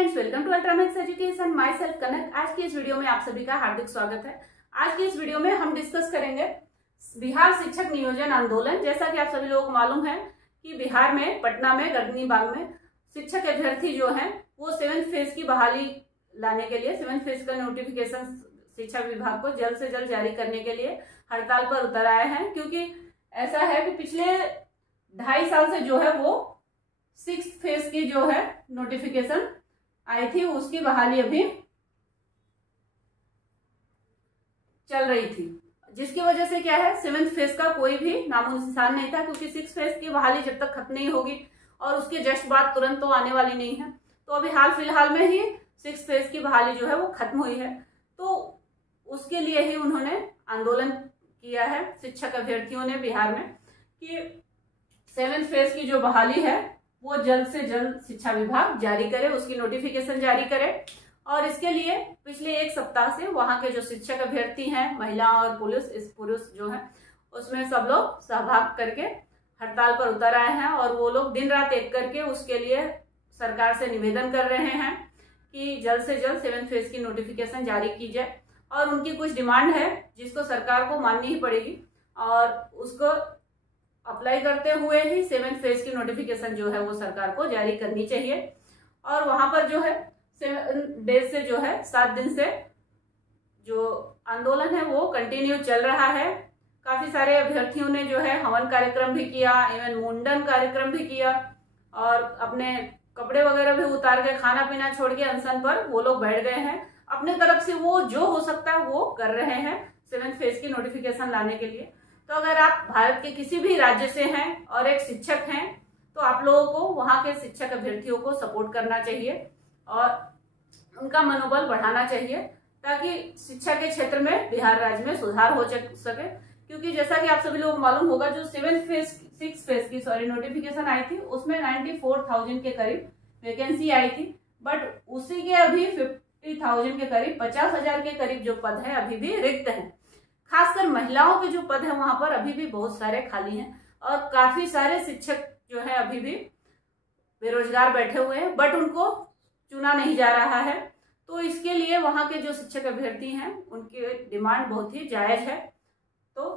Friends, welcome to Ultramax education. Myself Kanak. आज की इस वीडियो में आप सभी का हार्दिक स्वागत है। आज की इस वीडियो में हम डिस्कस करेंगे बिहार शिक्षक नियोजन आंदोलन। जैसा कि आप सभी लोगों को मालूम है कि बिहार में पटना में गर्दनी बाग में शिक्षक अभ्यर्थी जो हैं वो 7th फेज की बहाली लाने के लिए 7th फेज का नोटिफिकेशन शिक्षा विभाग को जल्द से जल्द जारी करने के लिए हड़ताल पर उतर आए हैं। क्योंकि ऐसा है कि पिछले 2.5 साल से जो है वो 6th फेज की जो है नोटिफिकेशन आई थी, उसकी बहाली अभी चल रही थी, जिसकी वजह से क्या है 7th फेज का कोई भी नामो निशान नहीं था। क्योंकि 6th फेज की बहाली जब तक खत्म नहीं होगी और उसके जस्ट बाद तुरंत तो आने वाली नहीं है, तो अभी हाल फिलहाल में ही 6th फेज की बहाली जो है वो खत्म हुई है। तो उसके लिए ही उन्होंने आंदोलन किया है शिक्षक अभ्यर्थियों ने बिहार में कि 7th फेज की जो बहाली है वो जल्द से जल्द शिक्षा विभाग जारी करे, उसकी नोटिफिकेशन जारी करे। और इसके लिए पिछले 1 सप्ताह से वहां के जो शिक्षक अभ्यर्थी हैं, महिला और पुरुष जो है उसमें सब लोग सहभाग करके हड़ताल पर उतर आए हैं। और वो लोग दिन रात एक करके उसके लिए सरकार से निवेदन कर रहे हैं कि जल्द से जल्द 7th फेज की नोटिफिकेशन जारी की जाए। और उनकी कुछ डिमांड है जिसको सरकार को माननी ही पड़ेगी और उसको अप्लाई करते हुए ही 7th फेज की नोटिफिकेशन जो है वो सरकार को जारी करनी चाहिए। और वहां पर जो है 7 डेज से जो है 7 दिन से जो आंदोलन है वो कंटिन्यू चल रहा है। काफी सारे अभ्यर्थियों ने जो है हवन कार्यक्रम भी किया, इवन मुंडन कार्यक्रम भी किया और अपने कपड़े वगैरह भी उतार के खाना पीना छोड़ के अनशन पर वो लोग बैठ गए हैं। अपने तरफ से वो जो हो सकता है वो कर रहे हैं 7th फेज की नोटिफिकेशन लाने के लिए। तो अगर आप भारत के किसी भी राज्य से हैं और एक शिक्षक हैं तो आप लोगों को वहां के शिक्षक अभ्यर्थियों को सपोर्ट करना चाहिए और उनका मनोबल बढ़ाना चाहिए ताकि शिक्षा के क्षेत्र में बिहार राज्य में सुधार हो सके। क्योंकि जैसा कि आप सभी लोगों को मालूम होगा जो 6th फेज की नोटिफिकेशन आई थी उसमें 94,000 के करीब वैकेंसी आई थी, बट उसी के अभी 50,000 के करीब 50,000 के करीब जो पद है अभी भी रिक्त हैं। खासकर महिलाओं के जो पद है वहां पर अभी भी बहुत सारे खाली हैं और काफी सारे शिक्षक जो है अभी भी बेरोजगार बैठे हुए हैं, बट उनको चुना नहीं जा रहा है। तो इसके लिए वहां के जो शिक्षक अभ्यर्थी हैं उनकी डिमांड बहुत ही जायज है। तो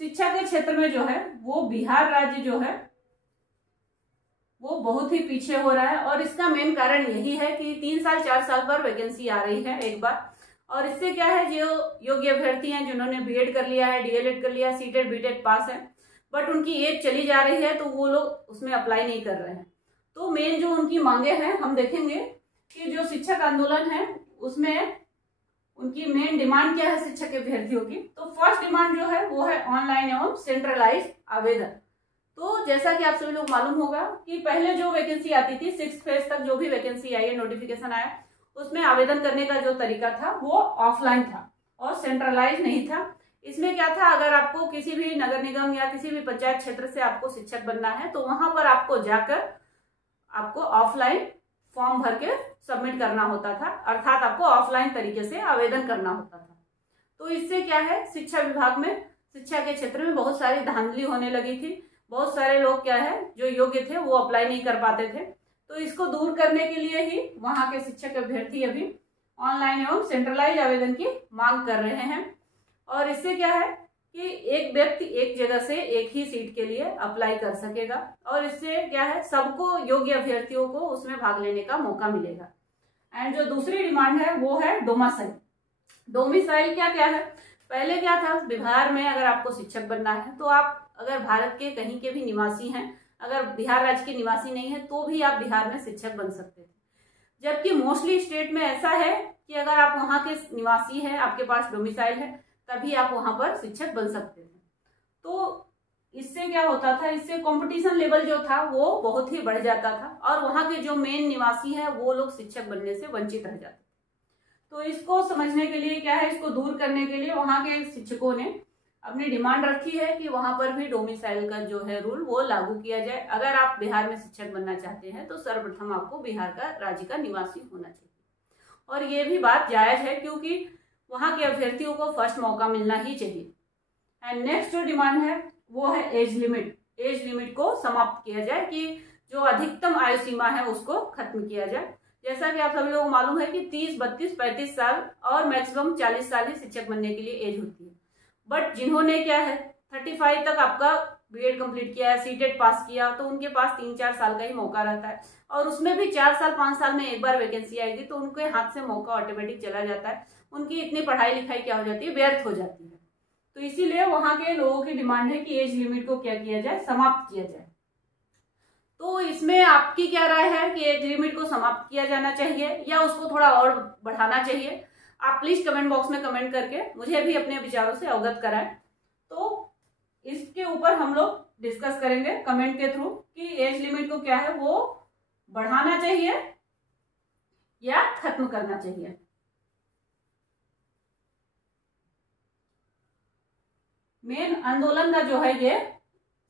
शिक्षा के क्षेत्र में जो है वो बिहार राज्य जो है वो बहुत ही पीछे हो रहा है और इसका मेन कारण यही है कि 3 साल 4 साल पर वैकेंसी आ रही है एक बार। और इससे क्या है जो योग्य अभ्यर्थी हैं जिन्होंने बीएड कर लिया है, डीएलएड कर लिया है, सीटेट बीटेट पास है, बट उनकी एज चली जा रही है तो वो लोग उसमें अप्लाई नहीं कर रहे हैं। तो मेन जो उनकी मांगे हैं हम देखेंगे कि जो शिक्षक आंदोलन है उसमें उनकी मेन डिमांड क्या है शिक्षक अभ्यर्थियों की। तो फर्स्ट डिमांड जो है वो है ऑनलाइन एवं सेंट्रलाइज आवेदन। तो जैसा कि आप सभी लोग मालूम होगा कि पहले जो वैकेंसी आती थी 6th फेज तक जो भी वैकेंसी आई है, नोटिफिकेशन आया, उसमें आवेदन करने का जो तरीका था वो ऑफलाइन था और सेंट्रलाइज नहीं था। इसमें क्या था, अगर आपको किसी भी नगर निगम या किसी भी पंचायत क्षेत्र से आपको शिक्षक बनना है तो वहां पर आपको जाकर आपको ऑफलाइन फॉर्म भर के सबमिट करना होता था, अर्थात आपको ऑफलाइन तरीके से आवेदन करना होता था। तो इससे क्या है शिक्षा विभाग में शिक्षा के क्षेत्र में बहुत सारी धांधली होने लगी थी। बहुत सारे लोग क्या है जो योग्य थे वो अप्लाई नहीं कर पाते थे। तो इसको दूर करने के लिए ही वहां के शिक्षक अभ्यर्थी अभी ऑनलाइन एवं सेंट्रलाइज आवेदन की मांग कर रहे हैं। और इससे क्या है कि एक व्यक्ति एक जगह से एक ही सीट के लिए अप्लाई कर सकेगा और इससे क्या है सबको योग्य अभ्यर्थियों को उसमें भाग लेने का मौका मिलेगा। एंड जो दूसरी डिमांड है वो है डोमिसाइल। डोमिसाइल क्या है, पहले क्या था बिहार में अगर आपको शिक्षक बनना है तो आप अगर भारत के कहीं के भी निवासी हैं, अगर बिहार राज्य के निवासी नहीं है तो भी आप बिहार में शिक्षक बन सकते थे। जबकि मोस्टली स्टेट में ऐसा है कि अगर आप वहां के निवासी हैं, आपके पास डोमिसाइल है, तभी आप वहां पर शिक्षक बन सकते थे। तो इससे क्या होता था, इससे कंपटीशन लेवल जो था वो बहुत ही बढ़ जाता था और वहां के जो मेन निवासी हैं वो लोग शिक्षक बनने से वंचित रह जाते थे। तो इसको समझने के लिए क्या है, इसको दूर करने के लिए वहां के शिक्षकों ने अपनी डिमांड रखी है कि वहां पर भी डोमिसाइल का जो है रूल वो लागू किया जाए। अगर आप बिहार में शिक्षक बनना चाहते हैं तो सर्वप्रथम आपको बिहार का राज्य का निवासी होना चाहिए। और ये भी बात जायज है क्योंकि वहां के अभ्यर्थियों को फर्स्ट मौका मिलना ही चाहिए। एंड नेक्स्ट जो डिमांड है वो है एज लिमिट। एज लिमिट को समाप्त किया जाए कि जो अधिकतम आयु सीमा है उसको खत्म किया जाए, जैसा कि आप सभी लोगों को मालूम है कि 30, 32, 35 साल और मैक्सिमम 40 साल ही शिक्षक बनने के लिए एज होती है। बट जिन्होंने क्या है 35 तक आपका बीएड कंप्लीट किया है, सीटेट पास किया, तो उनके पास 3-4 साल का ही मौका रहता है, और उसमें भी 4 साल 5 साल में एक बार वैकेंसी आएगी, तो उनके हाथ से मौका ऑटोमेटिक चला जाता है। उनकी इतनी पढ़ाई लिखाई क्या हो जाती है, व्यर्थ हो जाती है। तो इसीलिए वहां के लोगों की डिमांड है कि एज लिमिट को क्या किया जाए, समाप्त किया जाए। तो इसमें आपकी क्या राय है कि एज लिमिट को समाप्त किया जाना चाहिए या उसको थोड़ा और बढ़ाना चाहिए? आप प्लीज कमेंट बॉक्स में कमेंट करके मुझे भी अपने विचारों से अवगत कराएं। तो इसके ऊपर हम लोग डिस्कस करेंगे कमेंट के थ्रू कि एज लिमिट को क्या है वो बढ़ाना चाहिए या खत्म करना चाहिए। मेन आंदोलन का जो है ये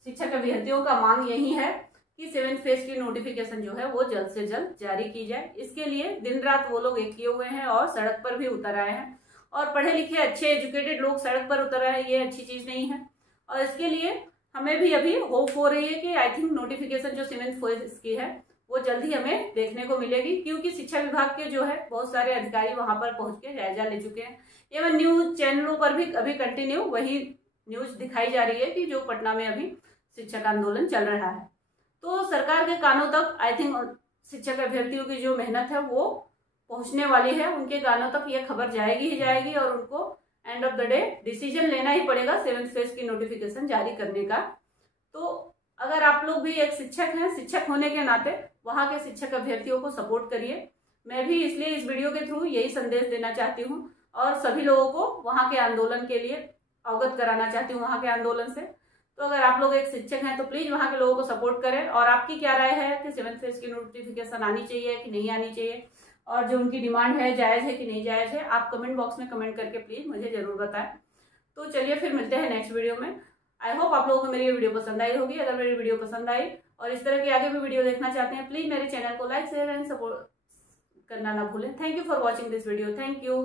शिक्षक अभ्यर्थियों का मांग यही है कि 7th फेज की नोटिफिकेशन जो है वो जल्द से जल्द जारी की जाए। इसके लिए दिन रात वो लोग एक किए हुए हैं और सड़क पर भी उतर आए हैं, और पढ़े लिखे अच्छे एजुकेटेड लोग सड़क पर उतर आए, ये अच्छी चीज नहीं है। और इसके लिए हमें भी अभी होप हो रही है कि आई थिंक नोटिफिकेशन जो 7th फेज की है वो जल्द ही हमें देखने को मिलेगी, क्योंकि शिक्षा विभाग के जो है बहुत सारे अधिकारी वहां पर पहुंच के जायजा ले चुके हैं। एवं न्यूज चैनलों पर भी अभी कंटिन्यू वही न्यूज दिखाई जा रही है कि जो पटना में अभी शिक्षक आंदोलन चल रहा है। तो सरकार के कानों तक आई थिंक शिक्षक अभ्यर्थियों की जो मेहनत है वो पहुंचने वाली है, उनके कानों तक ये खबर जाएगी ही जाएगी, और उनको end of the day decision लेना ही पड़ेगा 7th फेज की नोटिफिकेशन जारी करने का। तो अगर आप लोग भी एक शिक्षक हैं, शिक्षक होने के नाते वहां के शिक्षक अभ्यर्थियों को सपोर्ट करिए। मैं भी इसलिए इस वीडियो के थ्रू यही संदेश देना चाहती हूँ और सभी लोगों को वहां के आंदोलन के लिए अवगत कराना चाहती हूँ, वहां के आंदोलन से। तो अगर आप लोग एक शिक्षक हैं तो प्लीज वहां के लोगों को सपोर्ट करें। और आपकी क्या राय है कि 7th फेज की नोटिफिकेशन आनी चाहिए कि नहीं आनी चाहिए, और जो उनकी डिमांड है जायज है कि नहीं जायज है, आप कमेंट बॉक्स में कमेंट करके प्लीज मुझे जरूर बताएं। तो चलिए फिर मिलते हैं नेक्स्ट वीडियो में। आई होप आप लोगों को मेरी वीडियो पसंद आई होगी। अगर मेरी वीडियो पसंद आई और इस तरह की आगे भी वीडियो देखना चाहते हैं, प्लीज मेरे चैनल को लाइक शेयर एंड सपोर्ट करना ना भूलें। Thank you for watching this video. Thank you.